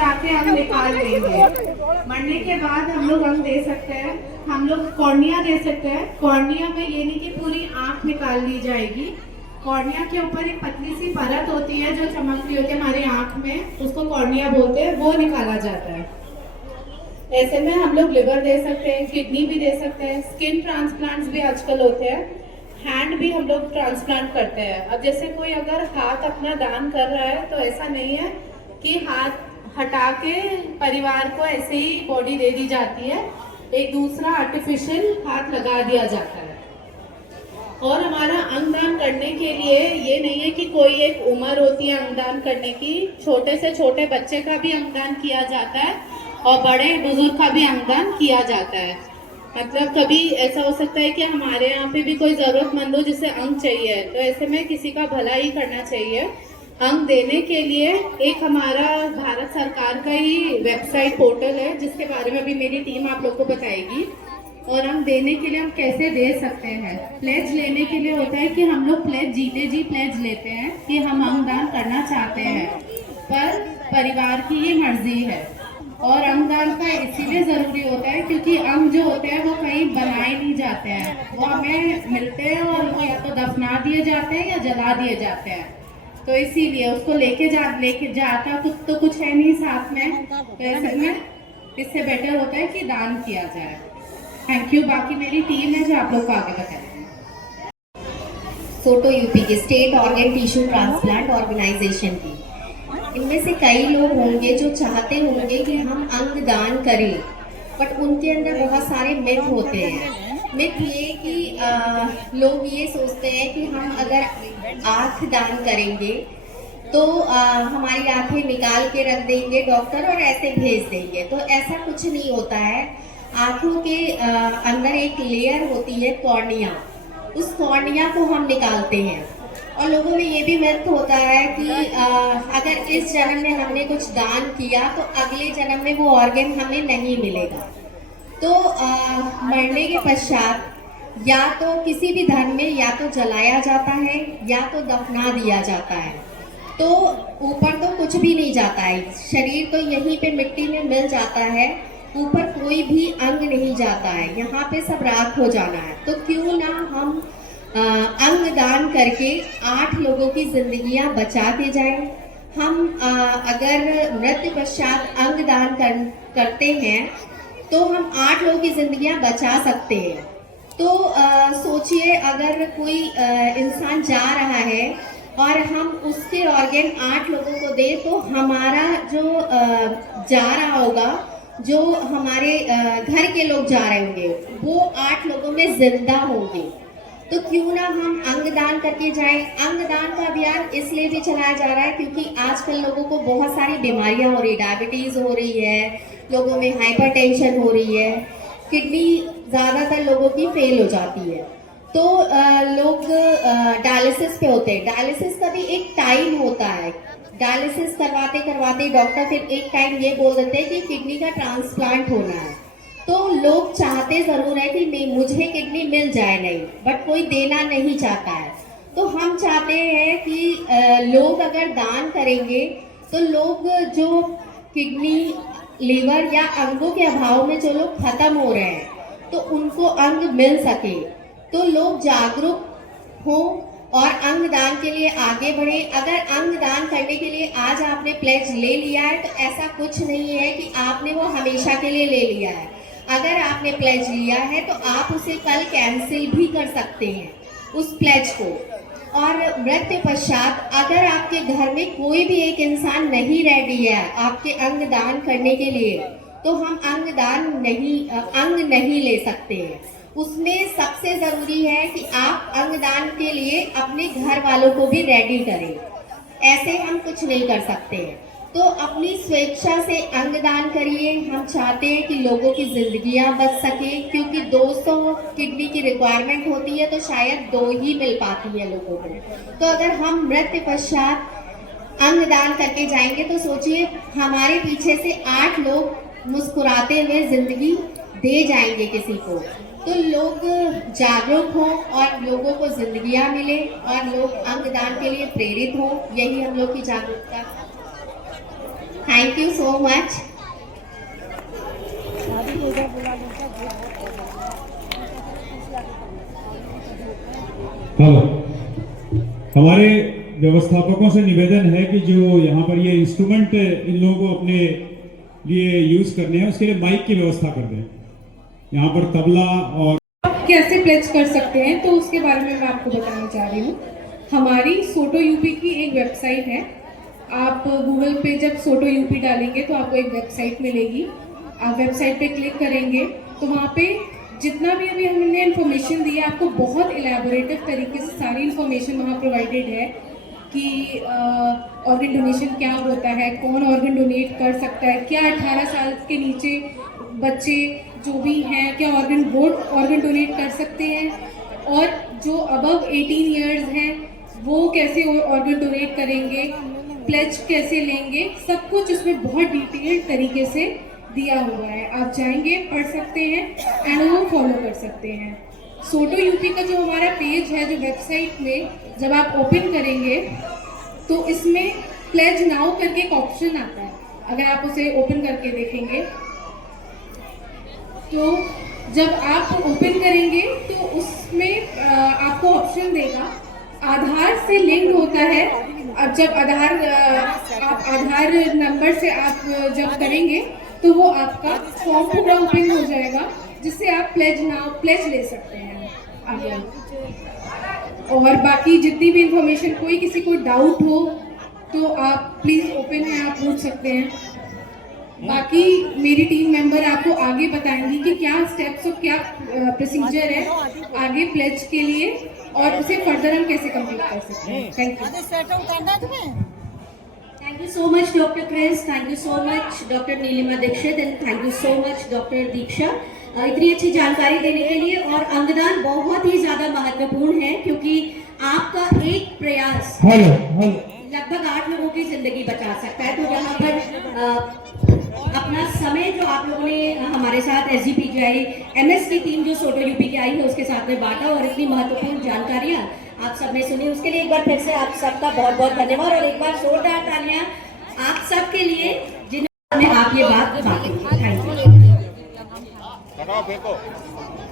अंदर आके अंग निकाल देंगे। मरने के बाद हम लोग अंग दे सकते हैं। हम लोग कॉर्निया दे सकते हैं। कॉर्निया में ये नहीं कि पूरी आंख निकाल ली जाएगी। कॉर्निया के ऊपर एक पतली सी परत होती है जो चमक रही होती है हमारी आंख में, उसको कॉर्निया बोलते हैं, वो निकाला जाता है। ऐसे में हम लोग लिवर दे सकते हैं, किडनी भी दे सकते हैं, स्किन ट्रांसप्लांट्स भी आजकल होते हैं, हैंड भी हम लोग ट्रांसप्लांट करते हैं। अब जैसे कोई अगर हाथ अपना दान कर रहा है तो ऐसा नहीं है कि हाथ हटा के परिवार को ऐसे ही बॉडी दे दी जाती है, एक दूसरा आर्टिफिशियल हाथ लगा दिया जाता है। और हमारा अंगदान करने के लिए ये नहीं है कि कोई एक उम्र होती है अंगदान करने की, छोटे से छोटे बच्चे का भी अंगदान किया जाता है और बड़े बुजुर्ग का भी अंगदान किया जाता है। मतलब कभी ऐसा हो सकता है कि हमारे यहाँ पे भी कोई जरूरतमंद हो जिसे अंग चाहिए, तो ऐसे में किसी का भला ही करना चाहिए। अंग देने के लिए एक हमारा भारत सरकार का ही वेबसाइट पोर्टल है जिसके बारे में भी मेरी टीम आप लोग को बताएगी। और अंग देने के लिए हम कैसे दे सकते हैं, प्लेज लेने के लिए होता है कि हम लोग प्लेज जीते जी प्लेज लेते हैं कि हम अंगदान करना चाहते हैं, पर परिवार की ये मर्जी है। और अंगदान का इसीलिए जरूरी होता है क्योंकि अंग जो होते हैं वो कहीं बनाए नहीं जाते हैं, वो हमें मिलते हैं और वो या तो दफना दिए जाते हैं या जला दिए जाते हैं। तो इसीलिए उसको लेके जाता कुछ तो कुछ है नहीं साथ में, तो ऐसे में इससे बेटर होता है कि दान किया जाए। Thank you. बाकी मेरी टीम है जो आप लोग को आगे बताएगी। सोटो यूपी की state organ tissue transplant organisation की, इनमें से कई लोग होंगे जो चाहते होंगे कि हम अंग दान करें, बट उनके अंदर बहुत सारे मिथ होते हैं। मिथ ये कि लोग ये सोचते हैं कि हम अगर आँख दान करेंगे तो हमारी आंखें निकाल के रख देंगे डॉक्टर और ऐसे भेज देंगे, तो ऐसा कुछ नहीं होता है। आँखों के अंदर एक लेयर होती है कॉर्निया, उस कॉर्निया को हम निकालते हैं। और लोगों में ये भी मिथ होता है कि अगर इस जन्म में हमने कुछ दान किया तो अगले जन्म में वो ऑर्गन हमें नहीं मिलेगा। तो मरने के पश्चात या तो किसी भी धर्म में या तो जलाया जाता है या तो दफना दिया जाता है, तो ऊपर तो कुछ भी नहीं जाता है, शरीर तो यहीं पे मिट्टी में मिल जाता है, ऊपर कोई भी अंग नहीं जाता है, यहाँ पे सब राख हो जाना है। तो क्यों ना हम अंग दान करके 8 लोगों की जिंदगियां बचा के जाएं। हम अगर मृत्यु पश्चात अंग दान करते हैं तो हम 8 लोगों की जिंदगियां बचा सकते हैं। तो सोचिए अगर कोई इंसान जा रहा है और हम उसके ऑर्गन 8 लोगों को दे, तो हमारा जो जा रहा होगा, जो हमारे घर के लोग जा रहे होंगे, वो 8 लोगों में जिंदा होंगे। तो क्यों ना हम अंगदान करके जाएं। अंगदान का अभियान इसलिए भी चलाया जा रहा है क्योंकि आजकल लोगों को बहुत सारी बीमारियां हो रही, डायबिटीज हो रही है, लोगों में हाइपरटेंशन हो रही है, किडनी ज़्यादातर लोगों की फेल हो जाती है, तो लोग डायलिसिस पे होते हैं। डायलिसिस का भी एक टाइम होता है, डायलिसिस करवाते करवाते डॉक्टर फिर एक टाइम ये बोल देते हैं कि किडनी का ट्रांसप्लांट होना है। तो लोग चाहते ज़रूर है कि मुझे किडनी मिल जाए, नहीं, बट कोई देना नहीं चाहता है। तो हम चाहते हैं कि लोग अगर दान करेंगे तो लोग जो किडनी, लीवर या अंगों के अभाव में जो लोग खत्म हो रहे हैं तो उनको अंग मिल सके, तो लोग जागरूक हों और अंग दान के लिए आगे बढ़े। अगर अंग दान करने के लिए आज आपने प्लेज ले लिया है तो ऐसा कुछ नहीं है कि आपने वो हमेशा के लिए ले लिया है। अगर आपने प्लेज लिया है तो आप उसे कल कैंसिल भी कर सकते हैं उस प्लेज को। और मृत्यु पश्चात अगर आपके घर में कोई भी एक इंसान नहीं रेडी है आपके अंग दान करने के लिए, तो हम अंग नहीं ले सकते हैं। उसमें सबसे जरूरी है कि आप अंगदान के लिए अपने घर वालों को भी रेडी करें, ऐसे हम कुछ नहीं कर सकते हैं। तो अपनी स्वेच्छा से अंगदान करिए। हम चाहते हैं कि लोगों की जिंदगियां बच सके, क्योंकि 200 किडनी की रिक्वायरमेंट होती है तो शायद 2 ही मिल पाती है लोगों को। तो अगर हम मृत्यु पश्चात अंगदान करके जाएंगे तो सोचिए हमारे पीछे से 8 लोग मुस्कुराते हुए जिंदगी दे जाएंगे किसी को। तो लोग जागरूक हों और लोगों को जिंदगियां मिले और लोग अंगदान के लिए प्रेरित हों, यही हम लोग की जागरूकता। Thank you so much. Hello, हमारे व्यवस्थापकों से निवेदन है कि जो यहाँ पर ये इंस्ट्रूमेंट इन लोगों को अपने लिए यूज करने हैं उसके लिए माइक की व्यवस्था कर दें। यहाँ पर तबला और कैसे प्लेज कर सकते हैं तो उसके बारे में मैं आपको बताना चाह रही हूँ। हमारी सोटो यूपी की एक वेबसाइट है। आप गूगल पे जब सोटो यूपी डालेंगे तो आपको एक वेबसाइट मिलेगी। आप वेबसाइट पे क्लिक करेंगे तो वहाँ पे जितना भी अभी हमने इन्फॉर्मेशन दी है आपको बहुत इलेबोरेटिव तरीके से सारी इन्फॉर्मेशन वहाँ प्रोवाइडेड है कि ऑर्गन डोनेशन क्या होता है, कौन ऑर्गन डोनेट कर सकता है, क्या 18 साल के नीचे बच्चे जो भी हैं क्या ऑर्गन डोनेट कर सकते हैं, और जो अबव 18 इयर्स हैं वो कैसे ऑर्गन डोनेट करेंगे, प्लेज कैसे लेंगे, सब कुछ उसमें बहुत डिटेल्ड तरीके से दिया हुआ है। आप जाएंगे, पढ़ सकते हैं एंड वो फॉलो कर सकते हैं। सोटो यूपी का जो हमारा पेज है, जो वेबसाइट में जब आप ओपन करेंगे तो इसमें प्लेज नाउ करके एक ऑप्शन आता है। अगर आप उसे ओपन करके देखेंगे तो जब आप ओपन करेंगे तो उसमें आपको ऑप्शन देगा आधार से लिंक होता है। अब जब आप आधार नंबर से आप जब करेंगे तो वो आपका फॉर्म पूरा ओपन हो जाएगा जिससे आप प्लेज ले सकते हैं आगे। और बाकी जितनी भी इंफॉर्मेशन, कोई किसी को डाउट हो तो आप प्लीज ओपन है, आप पूछ सकते हैं। बाकी मेरी टीम मेंबर आपको आगे बताएंगी कि क्या स्टेप्स और क्या प्रोसीजर है आगे प्लेज के लिए और उसे फर्दर हम कैसे कंप्लीट कर सकते हैं। Thank you. Thank you so much, Dr. Chris. Thank you so much, Dr. Neelima Dikshit, and thank you so much, Dr. Diksha, इतनी अच्छी जानकारी देने के लिए। और अंगदान बहुत ही ज्यादा महत्वपूर्ण है क्योंकि आपका एक प्रयास लगभग 8 लोगों की जिंदगी बचा सकता है। तो यहाँ पर अपना समय जो आप लोगों ने हमारे साथ SGPGI MS की टीम जो सोटो यूपी की आई है उसके साथ में बांटा और इतनी महत्वपूर्ण जानकारियां आप सबने सुनी, उसके लिए एक बार फिर से आप सबका बहुत बहुत धन्यवाद। और एक बार जोरदार तालियां आप सबके लिए जिन्होंने आप ये बात बांटी। Thank you.